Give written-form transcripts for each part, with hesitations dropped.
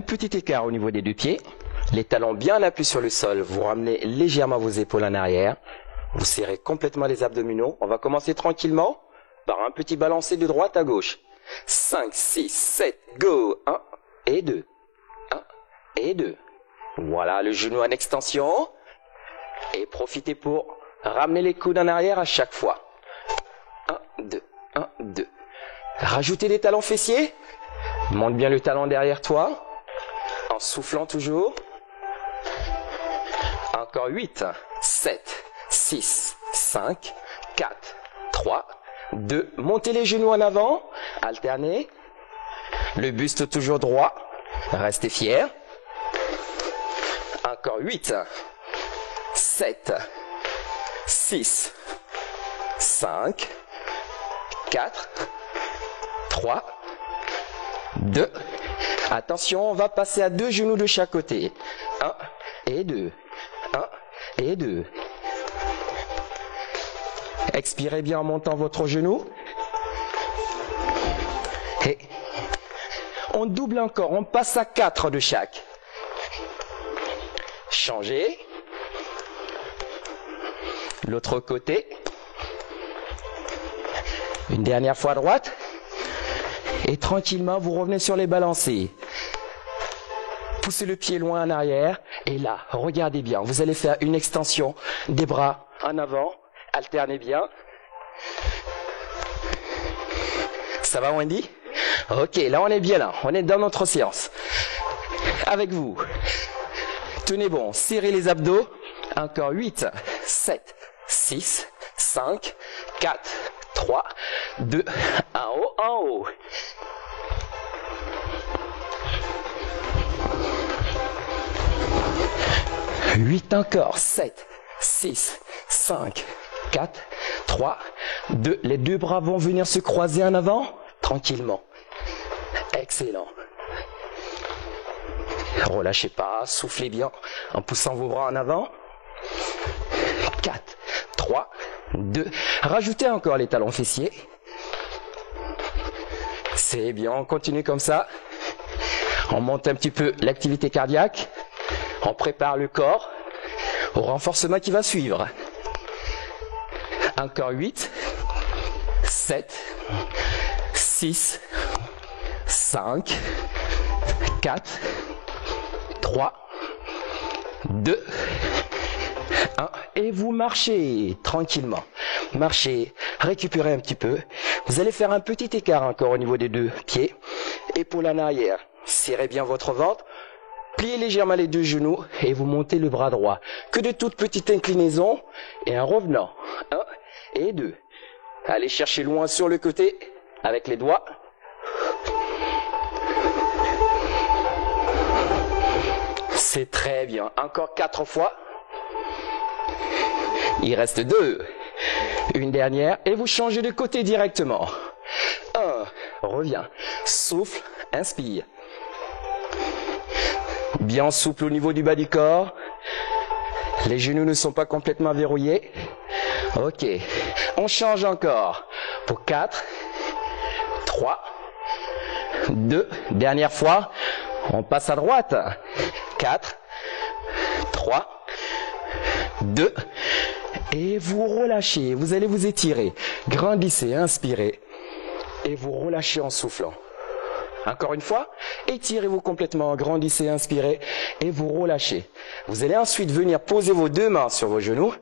Un petit écart au niveau des deux pieds. Les talons bien appuyés sur le sol. Vous ramenez légèrement vos épaules en arrière. Vous serrez complètement les abdominaux. On va commencer tranquillement par un petit balancé de droite à gauche. 5, 6, 7, go. 1 et 2. 1 et 2. Voilà, le genou en extension. Et profitez pour ramener les coudes en arrière à chaque fois. 1, 2, 1, 2. Rajoutez des talons fessiers. Monte bien le talon derrière toi. En soufflant toujours. Encore 8, 7, 6, 5, 4, 3, 2. Montez les genoux en avant. Alternez. Le buste toujours droit. Restez fiers. Encore 8, 7, 6, 5, 4, 3, 2. Attention, on va passer à 2 genoux de chaque côté. 1 et 2. 1 et 2. Expirez bien en montant votre genou. Et on double encore, on passe à 4 de chaque. Changez. L'autre côté. Une dernière fois à droite. Et tranquillement, vous revenez sur les balancés. Poussez le pied loin en arrière. Et là, regardez bien. Vous allez faire une extension des bras en avant. Alternez bien. Ça va, Wendy? Ok, là, on est bien là. On est dans notre séance. Avec vous. Tenez bon. Serrez les abdos. Encore 8, 7, 6, 5, 4, 3, 2, en haut, en haut. Huit encore, 7, 6, 5, 4, 3, 2. Les deux bras vont venir se croiser en avant, tranquillement. Excellent. Relâchez pas, soufflez bien en poussant vos bras en avant. 4, 3, 2. Rajoutez encore les talons fessiers. C'est bien, on continue comme ça. On monte un petit peu l'activité cardiaque. On prépare le corps au renforcement qui va suivre. Encore 8, 7, 6, 5, 4, 3, 2, 1. Et vous marchez tranquillement. Marchez, récupérez un petit peu. Vous allez faire un petit écart encore au niveau des deux pieds. Épaules en arrière. Serrez bien votre ventre. Pliez légèrement les deux genoux et vous montez le bras droit. Que de toutes petites inclinaisons. Et en revenant. 1 et 2. Allez chercher loin sur le côté avec les doigts. C'est très bien. Encore 4 fois. Il reste 2. Une dernière. Et vous changez de côté directement. 1. Reviens. Souffle. Inspire. Bien souple au niveau du bas du corps. Les genoux ne sont pas complètement verrouillés. Ok. On change encore. Pour 4. 3. 2. Dernière fois. On passe à droite. 4. 3. 2. Et vous relâchez. Vous allez vous étirer. Grandissez, inspirez. Et vous relâchez en soufflant. Encore une fois, étirez-vous complètement, grandissez, inspirez et vous relâchez. Vous allez ensuite venir poser vos deux mains sur vos genoux,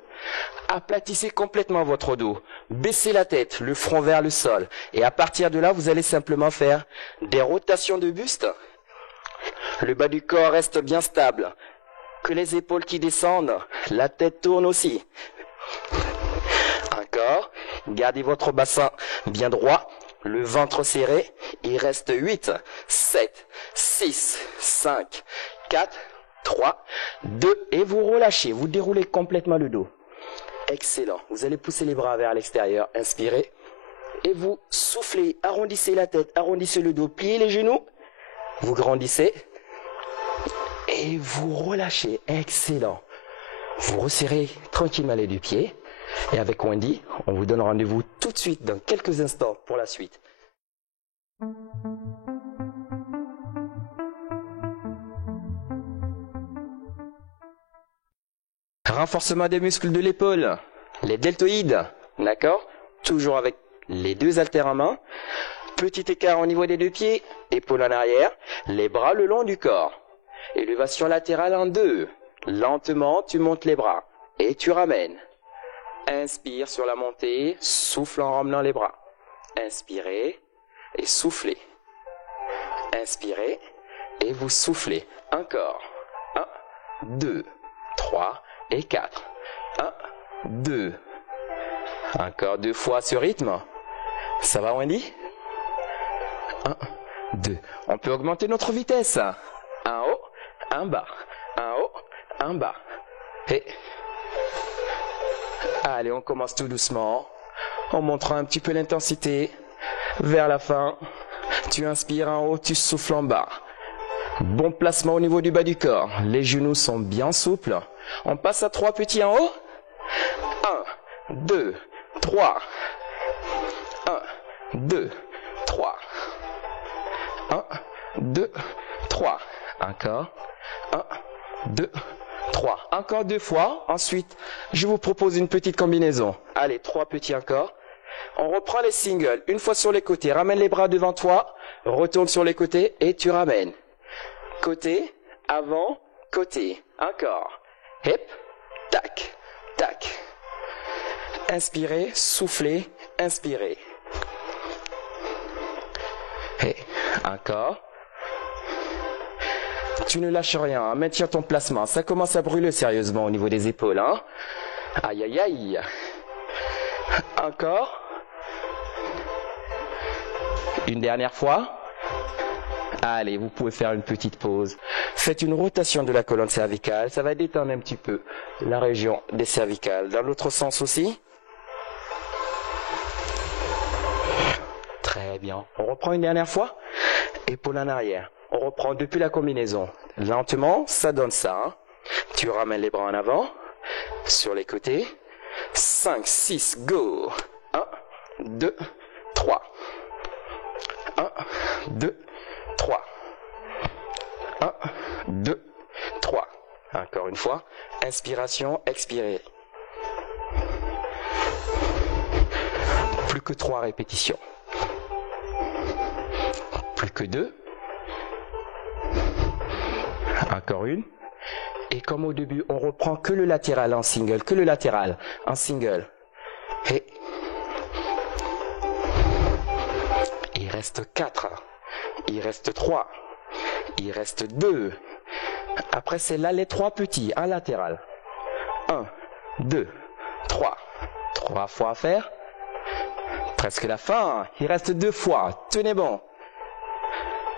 aplatissez complètement votre dos, baissez la tête, le front vers le sol et à partir de là, vous allez simplement faire des rotations de buste. Le bas du corps reste bien stable, que les épaules qui descendent, la tête tourne aussi. Encore, gardez votre bassin bien droit. Le ventre serré, il reste 8, 7, 6, 5, 4, 3, 2 et vous relâchez, vous déroulez complètement le dos. Excellent, vous allez pousser les bras vers l'extérieur, inspirez et vous soufflez, arrondissez la tête, arrondissez le dos, pliez les genoux, vous grandissez et vous relâchez, excellent. Vous resserrez tranquillement les deux pieds. Et avec Wendy, on vous donne rendez-vous tout de suite dans quelques instants pour la suite. Renforcement des muscles de l'épaule, les deltoïdes, d'accord? Toujours avec les deux haltères en main. Petit écart au niveau des deux pieds, épaules en arrière, les bras le long du corps. Élévation latérale en 2. Lentement, tu montes les bras et tu ramènes. Inspire sur la montée, souffle en ramenant les bras. Inspirez et soufflez. Inspirez et vous soufflez. Encore. 1, 2, 3 et 4. 1, 2. Encore 2 fois ce rythme. Ça va, Wendy? 1, 2. On peut augmenter notre vitesse. Un haut, un bas. Un haut, un bas. Et allez, on commence tout doucement. On montre un petit peu l'intensité. Vers la fin, tu inspires en haut, tu souffles en bas. Bon placement au niveau du bas du corps. Les genoux sont bien souples. On passe à 3 petits en haut. 1, 2, 3. 1, 2, 3. 1, 2, 3. Encore. 1, 2, 3. Encore 2 fois. Ensuite, je vous propose une petite combinaison. Allez, 3 petits encore. On reprend les singles. Une fois sur les côtés. Ramène les bras devant toi. Retourne sur les côtés et tu ramènes. Côté, avant, côté. Encore. Hip, tac, tac. Inspirez, soufflez, inspirez. Et encore. Tu ne lâches rien, maintiens ton placement. Ça commence à brûler sérieusement au niveau des épaules. Hein. Aïe, aïe, aïe. Encore. Une dernière fois. Allez, vous pouvez faire une petite pause. Faites une rotation de la colonne cervicale. Ça va détendre un petit peu la région des cervicales. Dans l'autre sens aussi. Très bien. On reprend une dernière fois. Épaule en arrière. On reprend depuis la combinaison. Lentement, ça donne ça. Hein. Tu ramènes les bras en avant. Sur les côtés. 5, 6, go. 1, 2, 3. 1, 2, 3. 1, 2, 3. Encore une fois. Inspiration, expirez. Plus que 3 répétitions. Plus que 2. Encore une. Et comme au début, on reprend que le latéral en single, que le latéral en single. Et il reste 4. Il reste 3. Il reste 2. Après, c'est là les 3 petits en latéral. 1, 2, 3. 3 fois à faire. Presque la fin. Il reste 2 fois. Tenez bon.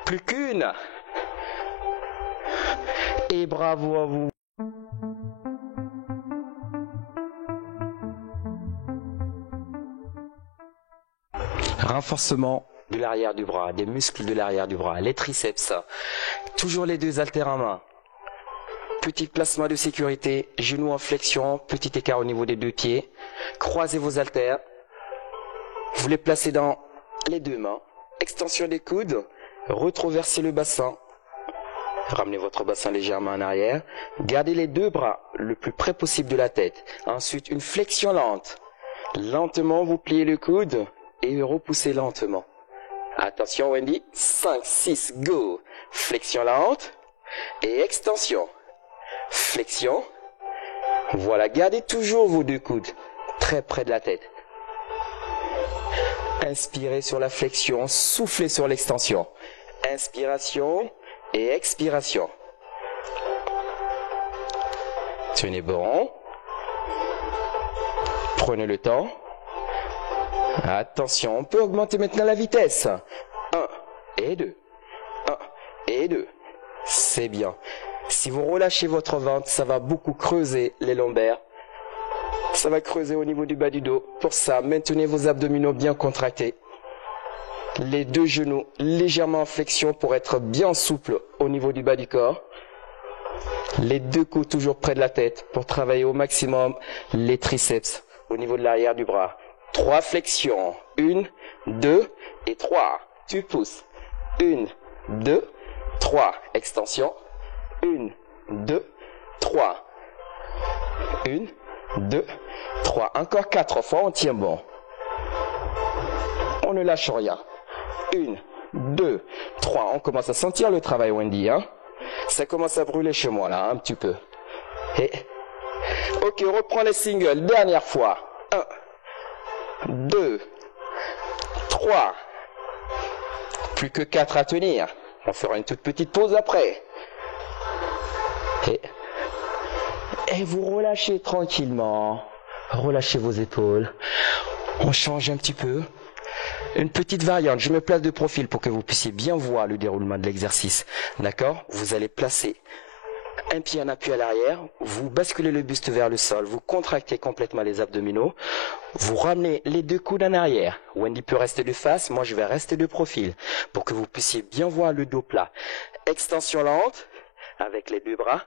Plus qu'une. Et bravo à vous. Renforcement de l'arrière du bras, des muscles de l'arrière du bras, les triceps. Toujours les deux haltères en main. Petit placement de sécurité, genoux en flexion, petit écart au niveau des deux pieds. Croisez vos haltères. Vous les placez dans les deux mains. Extension des coudes. Retroversez le bassin. Ramenez votre bassin légèrement en arrière. Gardez les deux bras le plus près possible de la tête. Ensuite, une flexion lente. Lentement, vous pliez le coude et repoussez lentement. Attention Wendy. 5, 6, go. Flexion lente et extension. Flexion. Voilà, gardez toujours vos deux coudes très près de la tête. Inspirez sur la flexion, soufflez sur l'extension. Inspiration et expiration. Tenez bon. Prenez le temps. Attention, on peut augmenter maintenant la vitesse. 1 et 2. 1 et 2. C'est bien. Si vous relâchez votre ventre, ça va beaucoup creuser les lombaires. Ça va creuser au niveau du bas du dos. Pour ça, maintenez vos abdominaux bien contractés. Les deux genoux légèrement en flexion pour être bien souples au niveau du bas du corps. Les deux coudes toujours près de la tête pour travailler au maximum les triceps au niveau de l'arrière du bras. 3 flexions. 1, 2 et 3. Tu pousses. 1, 2, 3. Extension. 1, 2, 3. 1, 1, 2, 3. Encore 4 fois, on tient bon. On ne lâche rien. 1, 2, 3. On commence à sentir le travail, Wendy. Hein? Ça commence à brûler chez moi, là, un petit peu. Et... Ok, on reprend les singles. Dernière fois. 1, 2, 3. Plus que 4 à tenir. On fera une toute petite pause après. Et vous relâchez tranquillement. Relâchez vos épaules. On change un petit peu. Une petite variante. Je me place de profil pour que vous puissiez bien voir le déroulement de l'exercice. D'accord? Vous allez placer un pied en appui à l'arrière. Vous basculez le buste vers le sol. Vous contractez complètement les abdominaux. Vous ramenez les deux coudes en arrière. Wendy peut rester de face. Moi, je vais rester de profil pour que vous puissiez bien voir le dos plat. Extension lente avec les deux bras.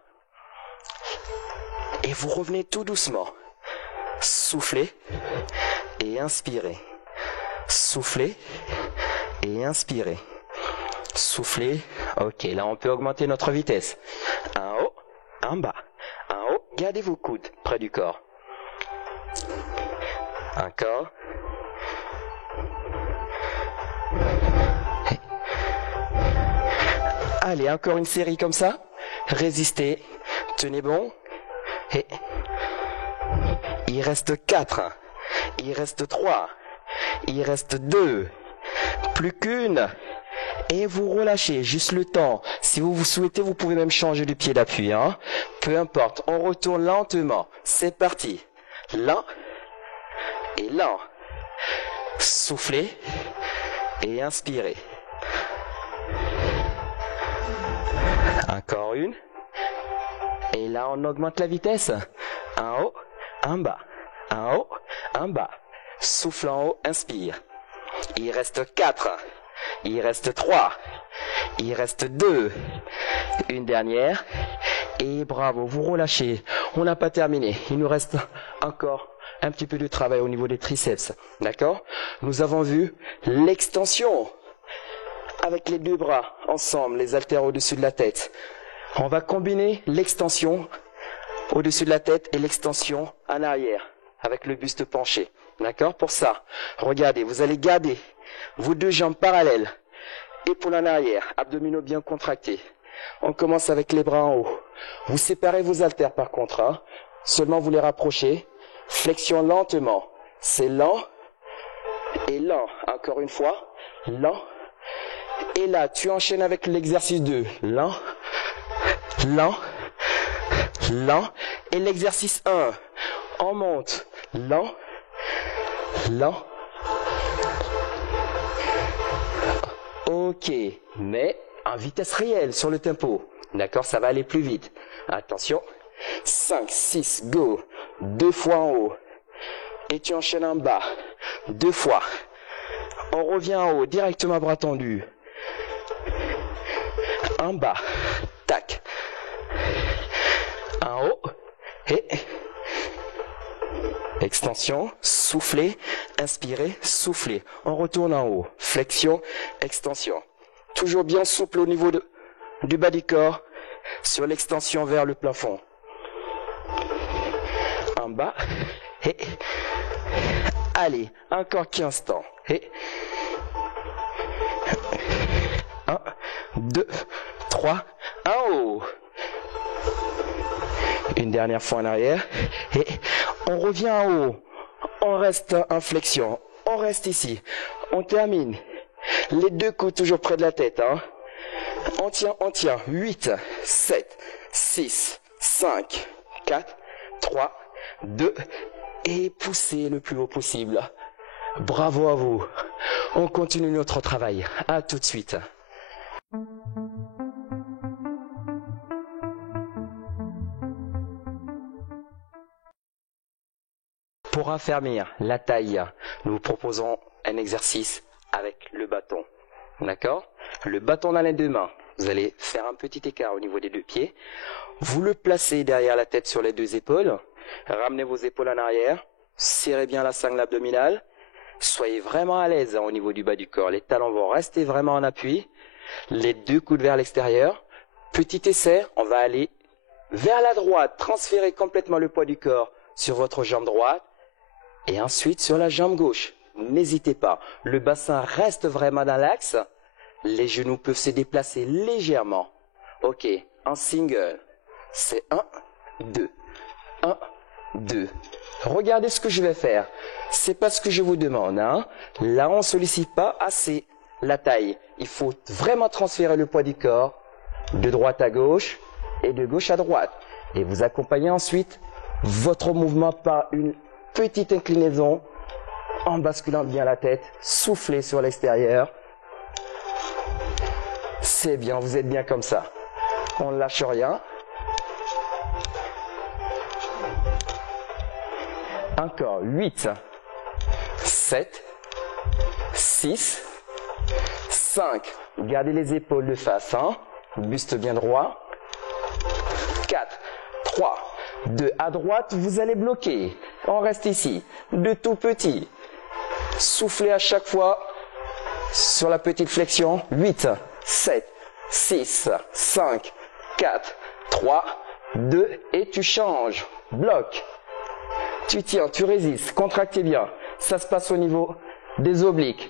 Et vous revenez tout doucement. Soufflez et inspirez. Soufflez et inspirez. Soufflez. Ok, là on peut augmenter notre vitesse. En haut, en bas. En haut, gardez vos coudes près du corps. Encore. Allez, encore une série comme ça. Résistez. Tenez bon. Et il reste 4. Il reste 3. Il reste 2. Plus qu'une. Et vous relâchez juste le temps. Si vous souhaitez, vous pouvez même changer de pied d'appui. Hein. Peu importe. On retourne lentement. C'est parti. Lent. Et lent. Soufflez. Et inspirez. Encore une. Et là, on augmente la vitesse. En haut, en bas. En haut, en bas. Souffle en haut, inspire. Il reste 4. Il reste 3. Il reste 2. Une dernière. Et bravo, vous relâchez. On n'a pas terminé. Il nous reste encore un petit peu de travail au niveau des triceps. D'accord? Nous avons vu l'extension. Avec les deux bras ensemble, les haltères au-dessus de la tête. On va combiner l'extension au-dessus de la tête et l'extension en arrière avec le buste penché. D'accord? Pour ça, regardez, vous allez garder vos deux jambes parallèles, épaules en arrière, abdominaux bien contractés. On commence avec les bras en haut. Vous séparez vos haltères par contre. Hein? Seulement vous les rapprochez. Flexion lentement. C'est lent et lent. Encore une fois, lent. Et là, tu enchaînes avec l'exercice 2. Lent. Lent, lent, et l'exercice 1, on monte, lent, lent, ok, mais en vitesse réelle sur le tempo, d'accord, ça va aller plus vite, attention, 5, 6, go, 2 fois en haut, et tu enchaînes en bas, 2 fois, on revient en haut, directement bras tendus, en bas, tac, en haut, et extension, soufflez, inspirez, soufflez. On retourne en haut, flexion, extension. Toujours bien souple au niveau du bas du corps, sur l'extension vers le plafond. En bas, et allez, encore 15 temps. Et 1, 2, 3, en haut. Une dernière fois en arrière. Et on revient en haut. On reste en flexion. On reste ici. On termine. Les deux coudes toujours près de la tête. Hein. On tient, on tient. 8, 7, 6, 5, 4, 3, 2. Et poussez le plus haut possible. Bravo à vous. On continue notre travail. À tout de suite. Pour affermir la taille, nous vous proposons un exercice avec le bâton. D'accord? Le bâton dans les deux mains. Vous allez faire un petit écart au niveau des deux pieds. Vous le placez derrière la tête sur les deux épaules. Ramenez vos épaules en arrière. Serrez bien la sangle abdominale. Soyez vraiment à l'aise au niveau du bas du corps. Les talons vont rester vraiment en appui. Les deux coudes vers l'extérieur. Petit essai, on va aller vers la droite, transférez complètement le poids du corps sur votre jambe droite et ensuite sur la jambe gauche. N'hésitez pas, le bassin reste vraiment dans l'axe, les genoux peuvent se déplacer légèrement. Ok, en single, c'est 1, 2, 1, 2. Regardez ce que je vais faire, c'est pas ce que je vous demande, hein. Là on ne sollicite pas assez la taille, il faut vraiment transférer le poids du corps de droite à gauche et de gauche à droite. Et vous accompagnez ensuite votre mouvement par une petite inclinaison en basculant bien la tête, soufflez sur l'extérieur. C'est bien, vous êtes bien comme ça. On ne lâche rien. Encore 8, 7, 6, 5. Gardez les épaules de face, hein. Buste bien droit. 4, 3, 2. À droite, vous allez bloquer. On reste ici. De tout petit. Soufflez à chaque fois sur la petite flexion. 8, 7, 6, 5, 4, 3, 2. Et tu changes. Bloc. Tu tiens, tu résistes. Contractez bien. Ça se passe au niveau des obliques.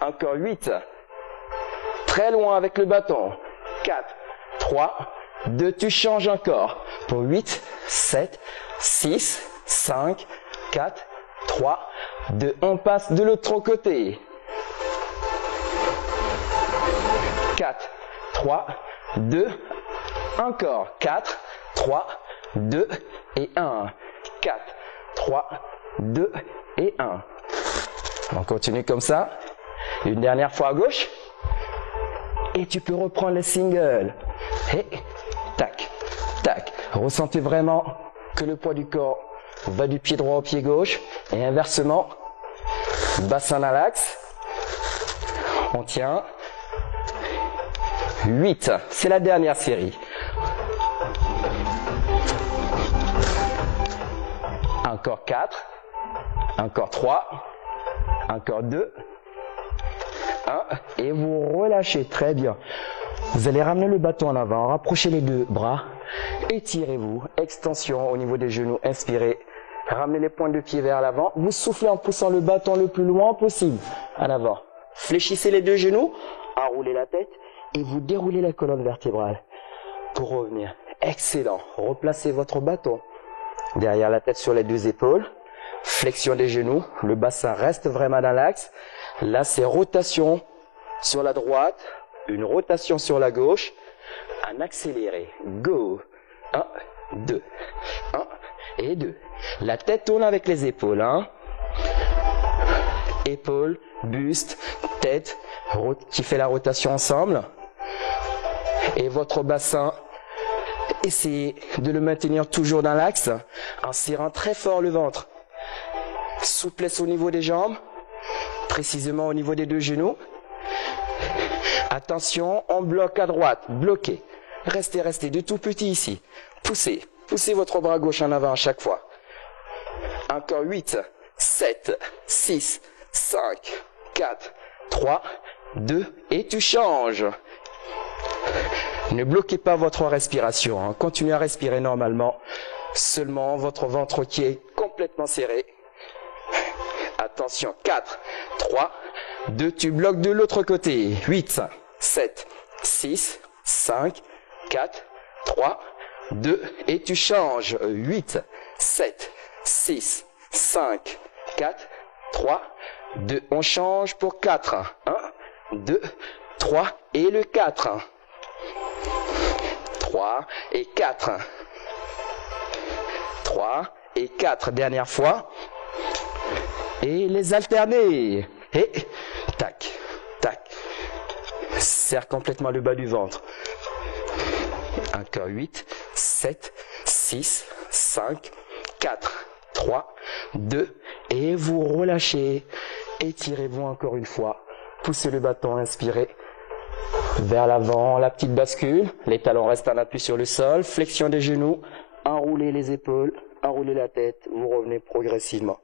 Encore 8. Très loin avec le bâton. 4, 3, 2. Tu changes encore. Pour 8, 7, 6, 5, 4, 3, 2. On passe de l'autre côté. 4, 3, 2. Encore. 4, 3, 2 et 1. 4, 3, 2 et 1. On continue comme ça. Une dernière fois à gauche. Et tu peux reprendre les singles. Et tac, tac. Ressentez vraiment que le poids du corps va du pied droit au pied gauche. Et inversement, bassin dans l'axe. On tient. 8. C'est la dernière série. Encore 4. Encore 3. Encore 2. 1. Et vous relâchez. Très bien. Vous allez ramener le bâton en avant. Rapprochez les deux bras. Étirez-vous. Extension au niveau des genoux. Inspirez. Ramenez les pointes de pied vers l'avant. Vous soufflez en poussant le bâton le plus loin possible en avant. Fléchissez les deux genoux. Enroulez la tête. Et vous déroulez la colonne vertébrale. Pour revenir. Excellent. Replacez votre bâton derrière la tête sur les deux épaules. Flexion des genoux. Le bassin reste vraiment dans l'axe. Là, c'est rotation sur la droite. Une rotation sur la gauche. Un accéléré. Go. 1, 2. 1 et 2. La tête tourne avec les épaules. Hein. Épaules, buste, tête qui fait la rotation ensemble. Et votre bassin, essayez de le maintenir toujours dans l'axe en serrant très fort le ventre. Souplesse au niveau des jambes, précisément au niveau des deux genoux. Attention, on bloque à droite, bloquez. Restez, restez, de tout petit ici. Poussez, poussez votre bras gauche en avant à chaque fois. Encore 8, 7, 6, 5, 4, 3, 2, et tu changes. Ne bloquez pas votre respiration, hein. Continuez à respirer normalement. Seulement votre ventre qui est complètement serré. Attention, 4, 3, 2, tu bloques de l'autre côté. 8, 7, 6, 5, 4, 3, 2, et tu changes. 8, 7, 6, 5, 4, 3, 2. On change pour 4. 1, 2, 3 et le 4. 3 et 4. 3 et 4. Dernière fois. Et les alterner. Et tac, tac. Serre complètement le bas du ventre. Encore 8, 7, 6, 5, 4, 3, 2. Et vous relâchez. Étirez-vous encore une fois. Poussez le bâton, inspirez. Vers l'avant, la petite bascule. Les talons restent en appui sur le sol. Flexion des genoux. Enroulez les épaules. Enroulez la tête. Vous revenez progressivement.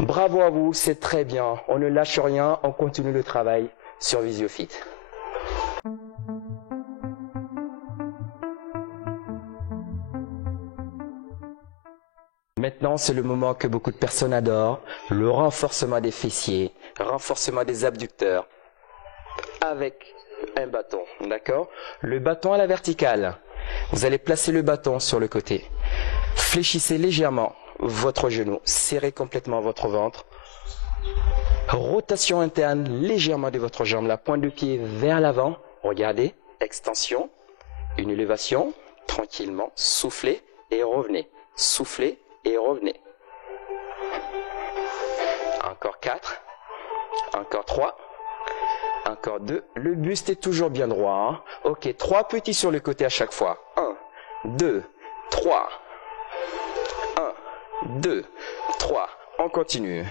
Bravo à vous, c'est très bien. On ne lâche rien. On continue le travail sur VisioFit. Maintenant, c'est le moment que beaucoup de personnes adorent, le renforcement des fessiers, renforcement des abducteurs, avec un bâton, d'accord? Le bâton à la verticale. Vous allez placer le bâton sur le côté. Fléchissez légèrement votre genou, serrez complètement votre ventre. Rotation interne légèrement de votre jambe, la pointe de pied vers l'avant. Regardez, extension, une élévation, tranquillement, soufflez et revenez. Soufflez et revenez. Encore 4, encore 3, encore 2. Le buste est toujours bien droit. Hein? Ok, 3 petits sur le côté à chaque fois. 1, 2, 3. 1, 2, 3. On continue.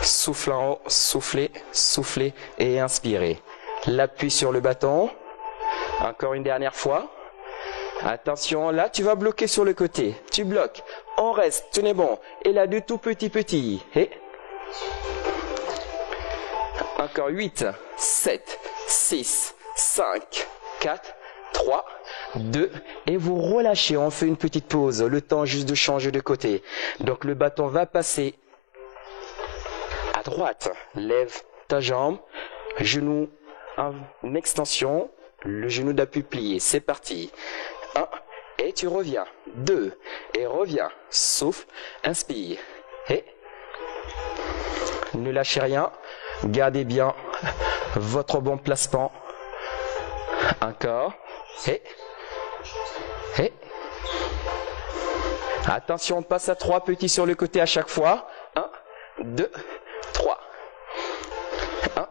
Souffle en haut, soufflez, soufflez et inspirez. L'appui sur le bâton. Encore une dernière fois. Attention, là tu vas bloquer sur le côté. Tu bloques. On reste, tenez bon. Et là, de tout petit. Et encore 8, 7, 6, 5, 4, 3, 2. Et vous relâchez. On fait une petite pause. Le temps juste de changer de côté. Donc le bâton va passer à droite. Lève ta jambe. Genou en extension. Le genou d'appui plié. C'est parti. 1, et tu reviens. 2, et reviens. Souffle, inspire. Et ne lâchez rien. Gardez bien votre bon placement. Encore. Et attention, on passe à 3 petits sur le côté à chaque fois. 1, 2, 3. 1,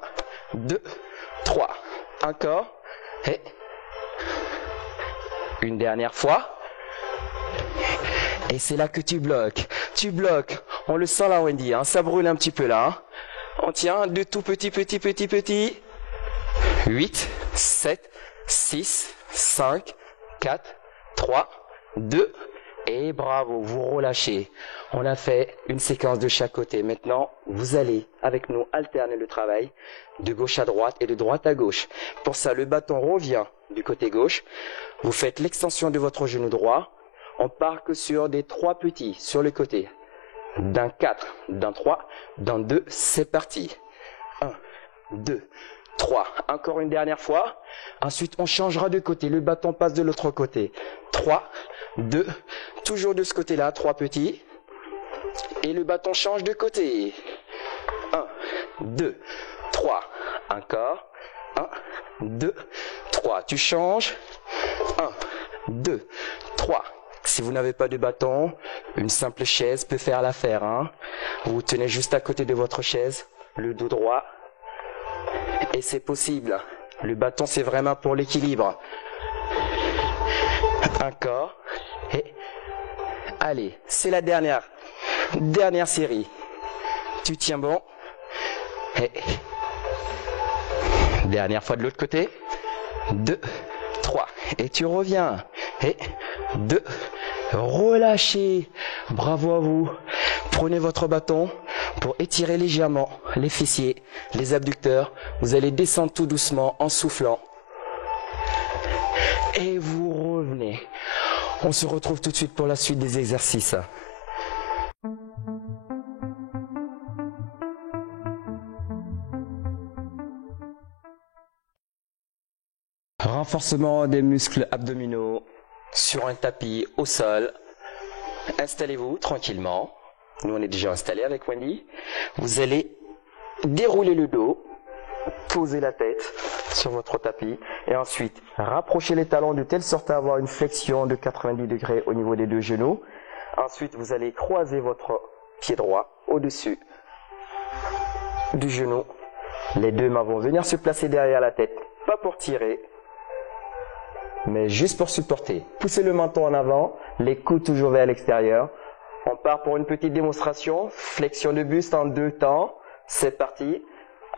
2, 3. Encore. Et une dernière fois. Et c'est là que tu bloques. Tu bloques. On le sent là, Wendy. Hein, ça brûle un petit peu là. Hein. On tient de tout petit. 8, 7, 6, 5, 4, 3, 2. Et bravo, vous relâchez. On a fait une séquence de chaque côté. Maintenant, vous allez avec nous alterner le travail de gauche à droite et de droite à gauche. Pour ça, le bâton revient du côté gauche. Vous faites l'extension de votre genou droit. On part que sur des 3 petits sur le côté. D'un 4, d'un 3, d'un 2, c'est parti. 1, 2, 3. Encore une dernière fois. Ensuite, on changera de côté. Le bâton passe de l'autre côté. 3, 2, toujours de ce côté-là, 3 petits. Et le bâton change de côté. 1, 2, 3. Encore. 1, 2, 3. Tu changes. 1, 2, 3. Si vous n'avez pas de bâton, une simple chaise peut faire l'affaire. Hein. Vous tenez juste à côté de votre chaise, le dos droit. Et c'est possible. Le bâton, c'est vraiment pour l'équilibre. Encore. Et allez, c'est la dernière série. Tu tiens bon. Et dernière fois de l'autre côté. 2, 3. Et tu reviens. Et 2. Relâchez. Bravo à vous. Prenez votre bâton pour étirer légèrement les fessiers, les abducteurs. Vous allez descendre tout doucement en soufflant. Et vous revenez. On se retrouve tout de suite pour la suite des exercices. Renforcement des muscles abdominaux sur un tapis au sol. Installez-vous tranquillement. Nous, on est déjà installé avec Wendy. Vous allez dérouler le dos, poser la tête sur votre tapis et ensuite rapprocher les talons de telle sorte à avoir une flexion de 90 degrés au niveau des 2 genoux. Ensuite, vous allez croiser votre pied droit au-dessus du genou. Les 2 mains vont venir se placer derrière la tête, pas pour tirer, mais juste pour supporter. Poussez le menton en avant, les coudes toujours vers l'extérieur. On part pour une petite démonstration. Flexion de buste en 2 temps. C'est parti.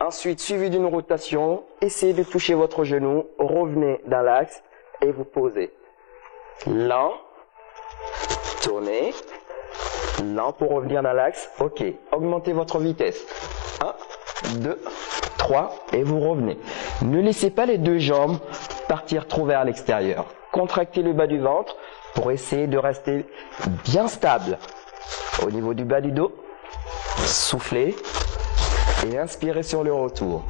Ensuite, suivi d'une rotation. Essayez de toucher votre genou. Revenez dans l'axe et vous posez. Lent. Tournez. Lent pour revenir dans l'axe. Ok. Augmentez votre vitesse. 1, 2, 3 et vous revenez. Ne laissez pas les 2 jambes partir trop vers l'extérieur. Contractez le bas du ventre. pour essayer de rester bien stable. Au niveau du bas du dos, soufflez et inspirez sur le retour.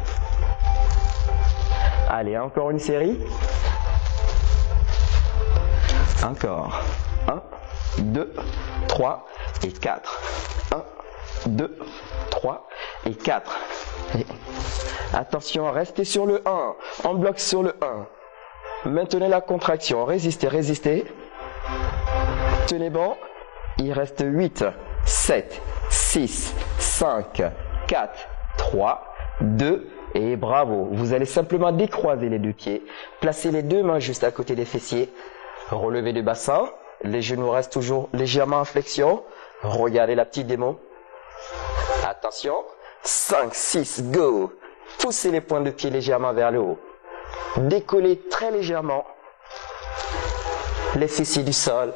Allez, encore une série. Encore. 1, 2, 3 et 4. 1, 2, 3 et 4. Et attention, restez sur le 1. On bloque sur le 1. Maintenez la contraction. Résistez, résistez. Tenez bon. Il reste 8, 7, 6, 5, 4, 3, 2 et bravo. Vous allez simplement décroiser les deux pieds. Placez les deux mains juste à côté des fessiers. Relevez le bassin. Les genoux restent toujours légèrement en flexion. Regardez la petite démo. Attention. 5, 6, go. Poussez les pointes de pied légèrement vers le haut. Décollez très légèrement les fessiers du sol.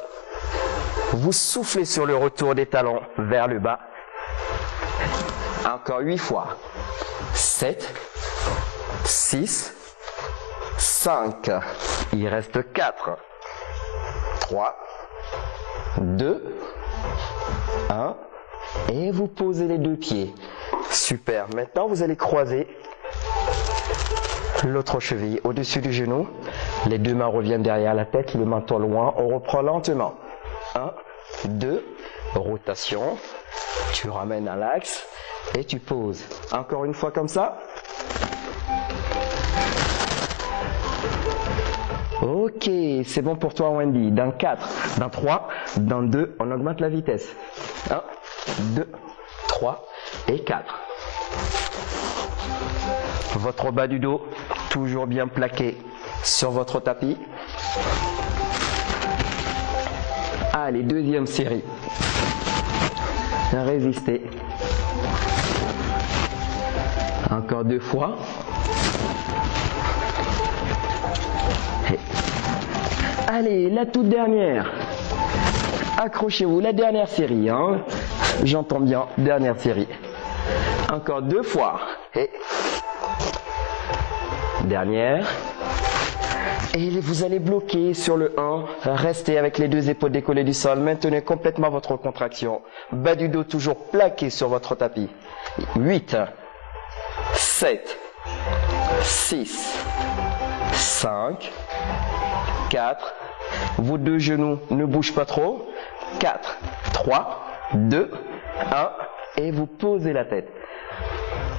Vous soufflez sur le retour des talons vers le bas. Encore 8 fois. 7, 6, 5. Il reste 4, 3, 2, 1. Et vous posez les deux pieds. Super. Maintenant, vous allez croiser l'autre cheville au-dessus du genou. Les deux mains reviennent derrière la tête, le menton loin. On reprend lentement. 1, 2, rotation. Tu ramènes à l'axe et tu poses. Encore une fois comme ça. Ok, c'est bon pour toi Wendy. Dans 4, dans 3, dans 2, on augmente la vitesse. 1, 2, 3 et 4. Votre bas du dos, toujours bien plaqué sur votre tapis. Allez, deuxième série. Résistez. Encore 2 fois. Et allez, la toute dernière. Accrochez-vous, la dernière série. Hein. J'entends bien, dernière série. Encore 2 fois. Et dernière. Et vous allez bloquer sur le 1. Restez avec les deux épaules décollées du sol. Maintenez complètement votre contraction. Bas du dos toujours plaqué sur votre tapis. 8, 7, 6, 5, 4. Vos deux genoux ne bougent pas trop. 4, 3, 2, 1. Et vous posez la tête.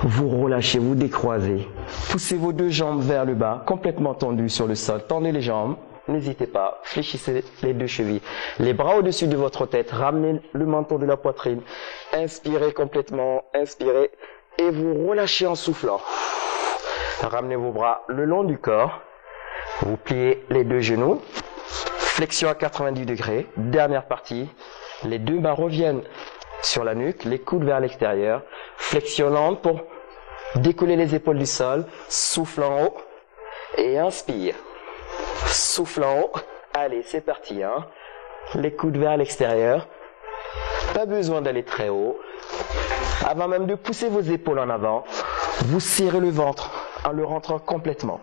Vous relâchez, vous décroisez. Poussez vos deux jambes vers le bas, complètement tendues sur le sol. Tendez les jambes. N'hésitez pas. Fléchissez les deux chevilles. Les bras au-dessus de votre tête. Ramenez le menton de la poitrine. Inspirez complètement. Inspirez. Et vous relâchez en soufflant. Ramenez vos bras le long du corps. Vous pliez les deux genoux. Flexion à 90 degrés. Dernière partie. Les deux mains reviennent sur la nuque. Les coudes vers l'extérieur. Flexion lente pour décoller les épaules du sol. Souffle en haut. Et inspire. Souffle en haut. Allez, c'est parti. Hein. Les coudes vers l'extérieur. Pas besoin d'aller très haut. Avant même de pousser vos épaules en avant, vous serrez le ventre en le rentrant complètement.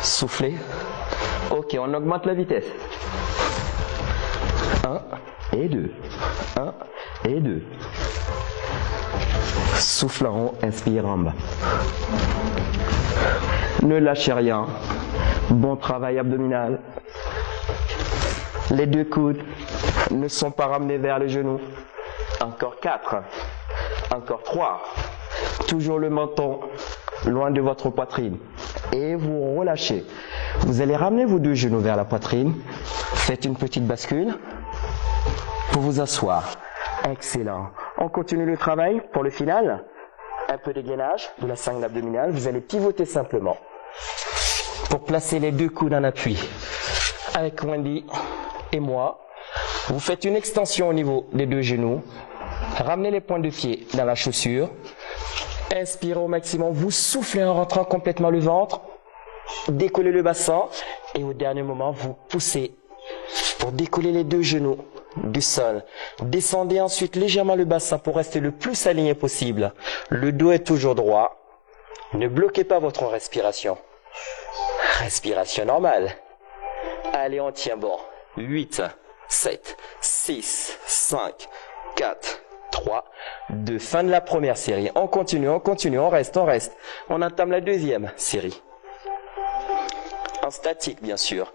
Soufflez. Ok, on augmente la vitesse. 1 et 2. 1 et 2. Souffle en haut, inspire en bas. Ne lâchez rien. Bon travail abdominal. Les deux coudes ne sont pas ramenés vers les genoux. Encore 4. Encore 3. Toujours le menton loin de votre poitrine. Et vous relâchez. Vous allez ramener vos deux genoux vers la poitrine. Faites une petite bascule pour vous asseoir. Excellent. On continue le travail pour le final. Un peu de gainage de la sangle abdominale. Vous allez pivoter simplement pour placer les deux coudes en appui. Avec Wendy et moi, vous faites une extension au niveau des deux genoux. Ramenez les pointes de pied dans la chaussure. Inspirez au maximum. Vous soufflez en rentrant complètement le ventre. Décollez le bassin. Et au dernier moment, vous poussez pour décoller les deux genoux du sol. Descendez ensuite légèrement le bassin pour rester le plus aligné possible. Le dos est toujours droit. Ne bloquez pas votre respiration. Respiration normale. Allez, on tient bon. 8, 7, 6, 5, 4, 3, 2. Fin de la première série. On continue, on reste. On entame la deuxième série. En statique, bien sûr.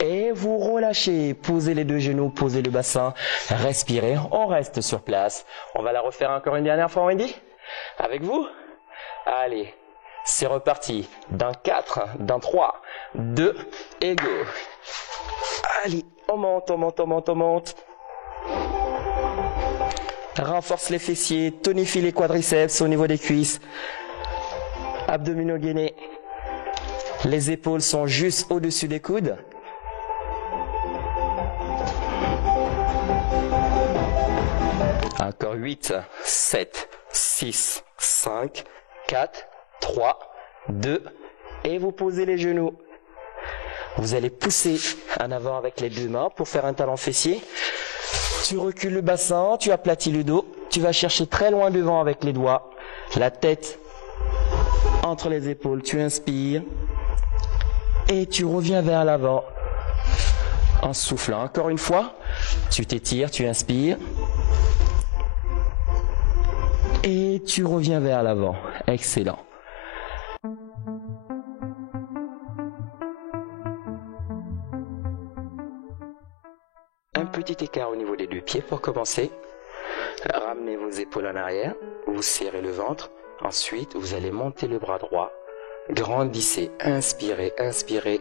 Et vous relâchez, posez les deux genoux, posez le bassin, respirez, on reste sur place. On va la refaire encore une dernière fois, Wendy? Avec vous? Allez, c'est reparti. Dans 4, dans 3, 2, et go. Allez, on monte. Renforce les fessiers, tonifie les quadriceps au niveau des cuisses. Abdominaux gainés. Les épaules sont juste au-dessus des coudes. Encore 8, 7, 6, 5, 4, 3, 2, et vous posez les genoux. Vous allez pousser en avant avec les deux mains pour faire un talon fessier. Tu recules le bassin, tu aplatis le dos, tu vas chercher très loin devant avec les doigts, la tête entre les épaules, tu inspires et tu reviens vers l'avant en soufflant. Encore une fois, tu t'étires, tu inspires. Et tu reviens vers l'avant. Excellent. Un petit écart au niveau des deux pieds pour commencer. Ramenez vos épaules en arrière. Vous serrez le ventre. Ensuite, vous allez monter le bras droit. Grandissez. Inspirez, inspirez.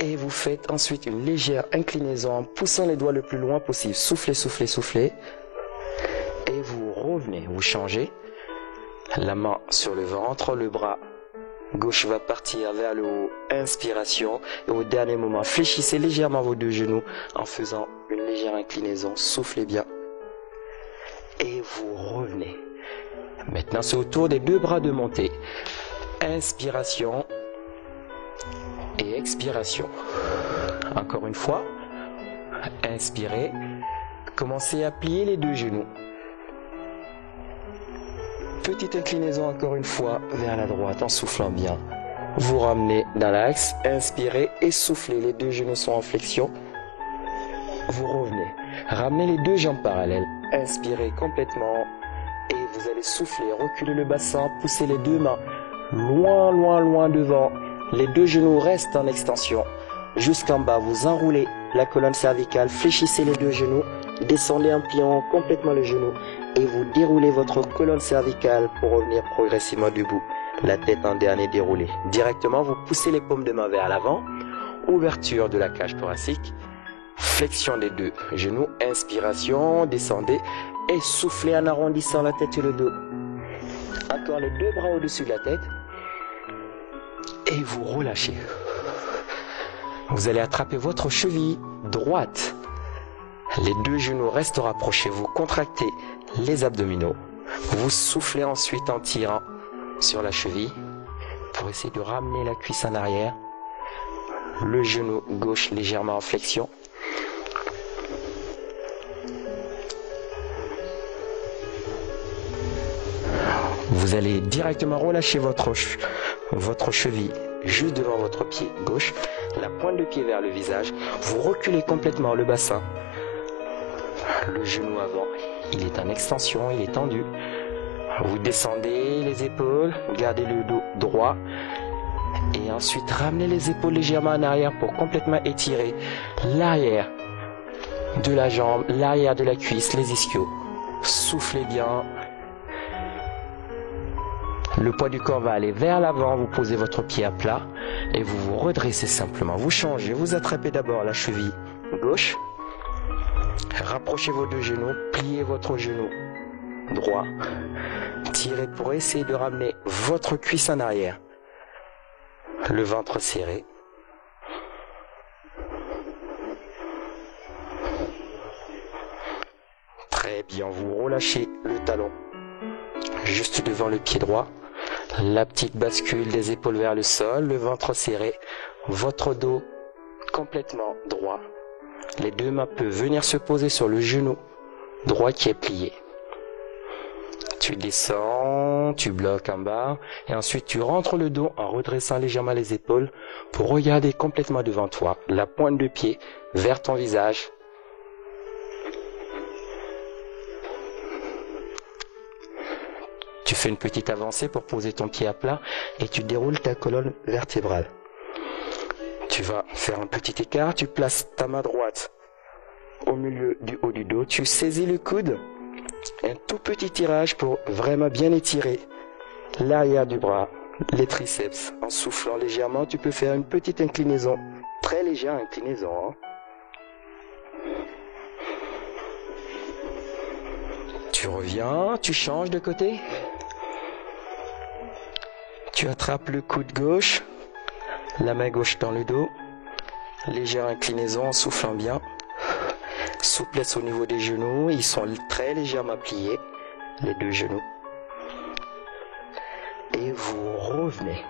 Et vous faites ensuite une légère inclinaison en poussant les doigts le plus loin possible. Soufflez, soufflez, soufflez. Et vous revenez, vous changez. La main sur le ventre, le bras gauche va partir vers le haut. Inspiration. Et au dernier moment, fléchissez légèrement vos deux genoux en faisant une légère inclinaison. Soufflez bien. Et vous revenez. Maintenant, c'est au tour des deux bras de monter. Inspiration. Et expiration. Encore une fois. Inspirez. Commencez à plier les deux genoux. Petite inclinaison encore une fois vers la droite en soufflant bien. Vous ramenez dans l'axe, inspirez et soufflez. Les deux genoux sont en flexion. Vous revenez. Ramenez les deux jambes parallèles. Inspirez complètement et vous allez souffler. Reculez le bassin, poussez les deux mains loin, loin, loin devant. Les deux genoux restent en extension. Jusqu'en bas, vous enroulez la colonne cervicale, fléchissez les deux genoux, descendez en pliant complètement le genou et vous déroulez votre colonne cervicale pour revenir progressivement debout. La tête en dernier déroulée. Directement, vous poussez les paumes de main vers l'avant, ouverture de la cage thoracique, flexion des deux genoux, inspiration, descendez et soufflez en arrondissant la tête et le dos. Encore les deux bras au-dessus de la tête et vous relâchez. Vous allez attraper votre cheville droite. Les deux genoux restent rapprochés. Vous contractez les abdominaux. Vous soufflez ensuite en tirant sur la cheville pour essayer de ramener la cuisse en arrière. Le genou gauche légèrement en flexion. Vous allez directement relâcher votre cheville juste devant votre pied gauche, la pointe de pied vers le visage. Vous reculez complètement le bassin. Le genou avant, il est en extension, il est tendu. Vous descendez les épaules, gardez le dos droit. Et ensuite, ramenez les épaules légèrement en arrière pour complètement étirer l'arrière de la jambe, l'arrière de la cuisse, les ischios. Soufflez bien. Le poids du corps va aller vers l'avant, vous posez votre pied à plat et vous vous redressez simplement. Vous changez, vous attrapez d'abord la cheville gauche, rapprochez vos deux genoux, pliez votre genou droit, tirez pour essayer de ramener votre cuisse en arrière, le ventre serré. Très bien, vous relâchez le talon juste devant le pied droit. La petite bascule des épaules vers le sol, le ventre serré, votre dos complètement droit. Les deux mains peuvent venir se poser sur le genou droit qui est plié. Tu descends, tu bloques en bas et ensuite tu rentres le dos en redressant légèrement les épaules pour regarder complètement devant toi, la pointe de pied vers ton visage. Tu fais une petite avancée pour poser ton pied à plat et tu déroules ta colonne vertébrale. Tu vas faire un petit écart, tu places ta main droite au milieu du haut du dos, tu saisis le coude, un tout petit tirage pour vraiment bien étirer l'arrière du bras, les triceps. En soufflant légèrement, tu peux faire une petite inclinaison, très légère inclinaison. Tu reviens, tu changes de côté. Tu attrapes le coude gauche, la main gauche dans le dos, légère inclinaison en soufflant bien. Souplesse au niveau des genoux, ils sont très légèrement pliés, les deux genoux. Et vous revenez.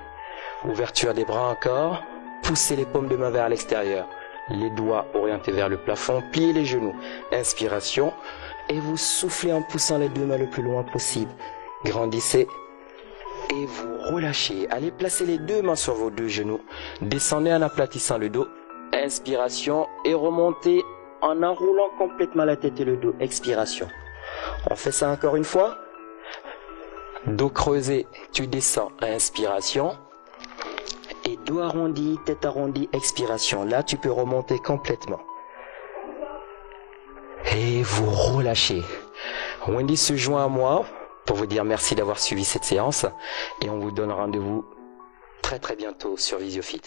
Ouverture des bras encore, poussez les paumes de main vers l'extérieur, les doigts orientés vers le plafond, pliez les genoux. Inspiration, et vous soufflez en poussant les deux mains le plus loin possible. Grandissez. Et vous relâchez. Allez placer les deux mains sur vos deux genoux. Descendez en aplatissant le dos. Inspiration et remontez en enroulant complètement la tête et le dos. Expiration. On fait ça encore une fois. Dos creusé, tu descends. Inspiration. Et dos arrondi, tête arrondie, expiration. Là, tu peux remonter complètement. Et vous relâchez. Wendy se joint à moi pour vous dire merci d'avoir suivi cette séance. Et on vous donne rendez-vous très bientôt sur VisioFit.